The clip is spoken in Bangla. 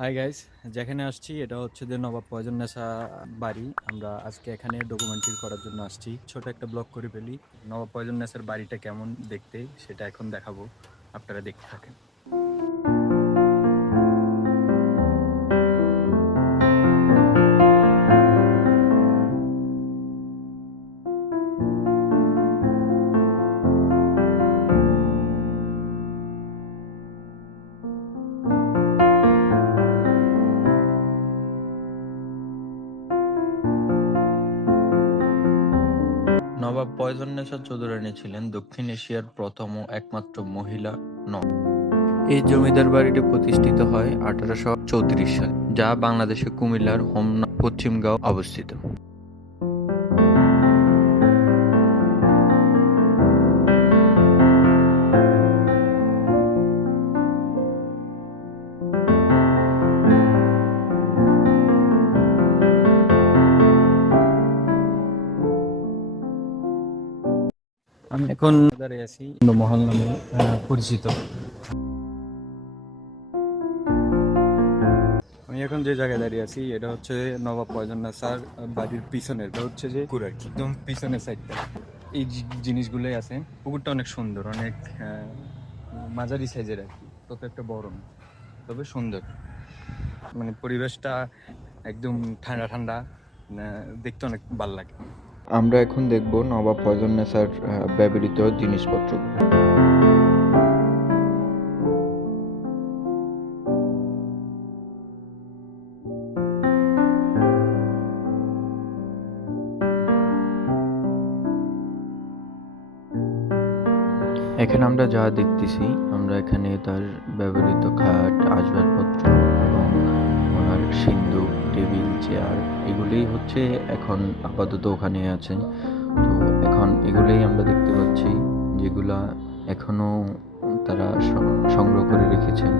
হাই গাইস যেখানে আসছি, এটা হচ্ছে যে নবাব পয়জন নেশা বাড়ি। আমরা আজকে এখানে ডকুমেন্টারি করার জন্য আসছি। ছোট একটা ব্লগ করে ফেলি। নবাব পয়জন নেশার বাড়িটা কেমন দেখতে, সেটা এখন দেখাবো। আপনারা দেখতে থাকেন। নবাব নেশা চৌধুরানী ছিলেন দক্ষিণ এশিয়ার প্রথম ও একমাত্র মহিলা ন। এই জমিদার বাড়িটি প্রতিষ্ঠিত হয় আঠারোশো চৌত্রিশ সালে, যা বাংলাদেশের কুমিল্লার হোমনা পশ্চিমগাঁও অবস্থিত। আমি এখন দাঁড়িয়ে আছি। মহল নামে পরিচিত। আমি এখন যে জায়গায় দাঁড়িয়ে আছি এটা হচ্ছে নবাব পয়জন স্যার বাড়ির পিছনে এটা হচ্ছে যে পুকুর আর কি একদম পিছনের সাইডটা এই জিনিসগুলোই আছে। পুকুরটা অনেক সুন্দর অনেক মাঝারি সাইজের আর কি তত একটা বড় না তবে সুন্দর। মানে পরিবেশটা একদম ঠান্ডা ঠান্ডা দেখতে অনেক ভালো লাগে। আমরা এখন দেখব নবাব পয়জন্নেসার ব্যবহৃত জিনিসপত্র। এখানে আমরা যা দেখতেছি, আমরা এখানে তার ব্যবহৃত খাট, আসবাবপত্র এবং সিন্ধুক টেবিল, চেয়ার, এগুলোই হচ্ছে এখন আপাতত ওখানে আছে তো এখন এগুলোই আমরা দেখতে পাচ্ছি, যেগুলা এখনও তারা সংগ্রহ করে রেখেছেন।